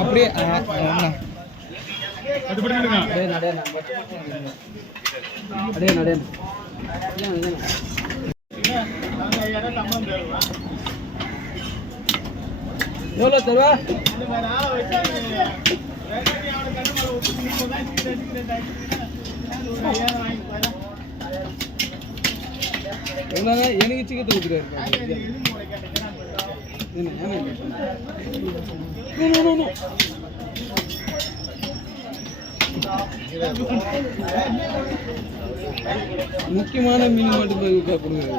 அப்படியே எவ்வளோ தருவா? எனக்கு சிக்கத்தை கொடுத்துருவாரு. முக்கியமான மீன் மட்டும் கொடுக்குறாரு.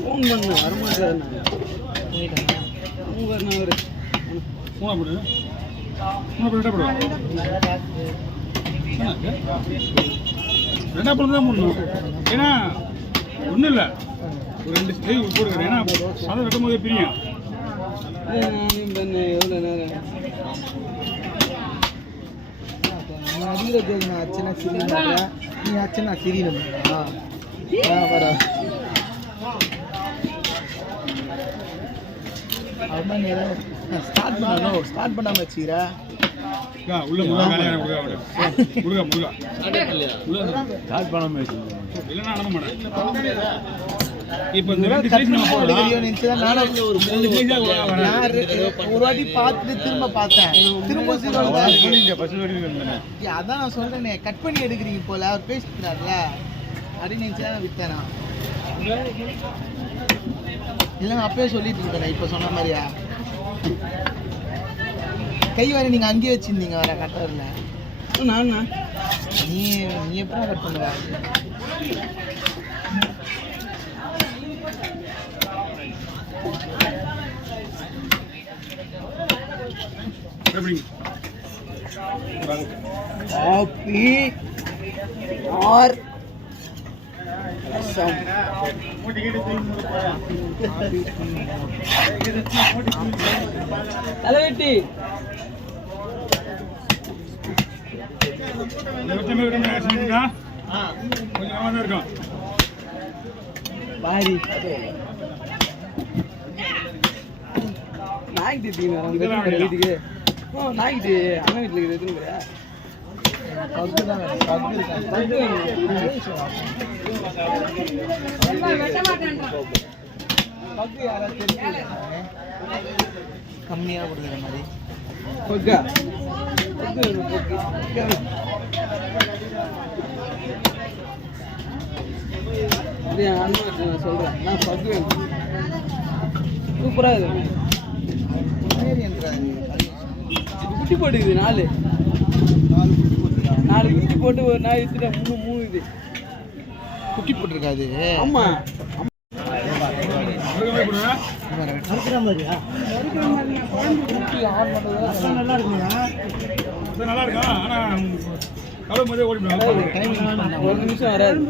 ஃபோன் பண்ண வரமாட்டாரு. ரெண்டா பழம் தான் போடணும். ஏன்னா ஒன்றும் இல்லை, ஒரு 2 ஸ்டேஜ் போடுக்கிறேன். ஏன்னா அதை வெட்டும் போதே பிரியும். எவ்வளோ நேரம் அதிகம் அச்சனா சிரி நீ அச்சனா சிரி வர ஸ்டார்ட் பண்ணாம வச்சுக்கிறா. உள்ள ஸ்டார்ட் பண்ணாம வச்சு இல்லைன்னா அனுப்ப மாட்டேன். இப்போ ஒரு வாட்டி பார்த்துட்டு திரும்ப பார்த்தேன். திரும்ப அதான் நான் சொல்றேனே, கட் பண்ணி எடுக்கிறீங்க போல அவர் பேசிக்கிறாருல அப்படின்னு நினைச்சுதான் வித்தேனா. இல்லைங்க அப்பயே சொல்லிட்டு இருக்கேன். இப்போ சொன்ன மாதிரியா கை வர நீங்க அங்கேயே வச்சிருந்தீங்க வர கட்டர்ல. நான் நீ எப்படி கட் பண்ணுவ? காபி ஆர் தலைவெட்டி பாரி நாய்க்கு வீட்டுக்கு நாய்க்கு அண்ணன் வீட்டுல இருக்குதுங்கிற கம்மியாக கொடுக்குற மாதிரி அண்ணன் சொல்றேன். நான் பக்கு சூப்பரா இருக்கு. குட்டி போட்டுக்குது 4 குட்டி போட்டு ஒரு நாய் எடுத்துட்டா 3 இது குட்டி போட்டிருக்காது. ஆமா நல்லா இருக்கா? ஆனா ஒரு நிமிஷம் வராது.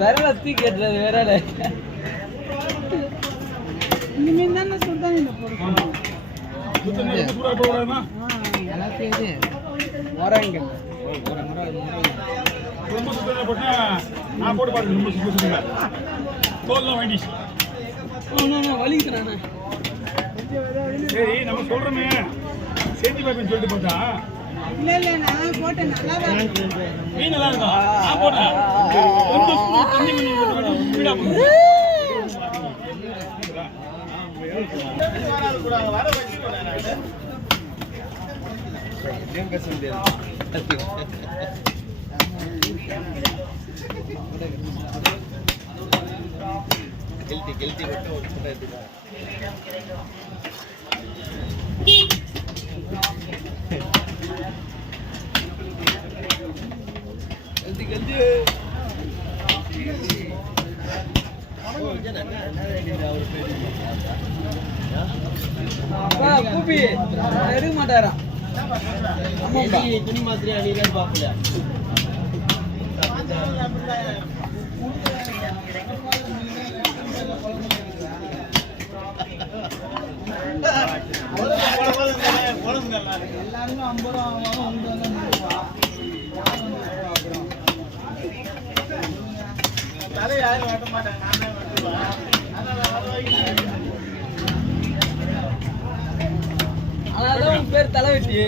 விரல தூக்கிடுறது விரல இனிமேல் தானே சுல்தான் வராங்க ரொம்ப சுத்தம் போட்டா நான் போட்டு பாருங்க. ரொம்ப சுத்தம் தோல்லாம் வாங்கிச்சு வலிக்கிறானே. சரி நம்ம சொல்றோமே சேர்த்து பார்ப்பேன்னு சொல்லிட்டு பார்த்தா இல்ல நான் போட்டேன் நல்லா தான் நீ நல்லா இருக்கா? நான் போட்டேன் ரொம்ப தண்ணி கொஞ்சம் ஸ்பீடா போடு. வர வச்சு எங்க சொல்லியா கெல்ட்டி மட்டும் ஒரு ஃபோட்டோ எடுத்துக்கா. கெல்ட்டி கூப்பி எடுக்க மாட்டாரா துணி மாத்திரை அடிக்கலான்னு பார்க்கல எல்லாருமே 50 ரூபா வாங்குவாங்க தலையாரும் வெட்ட மாட்டாங்க நானே வெட்டுவேன் அதனால பேர் தலை வெட்டி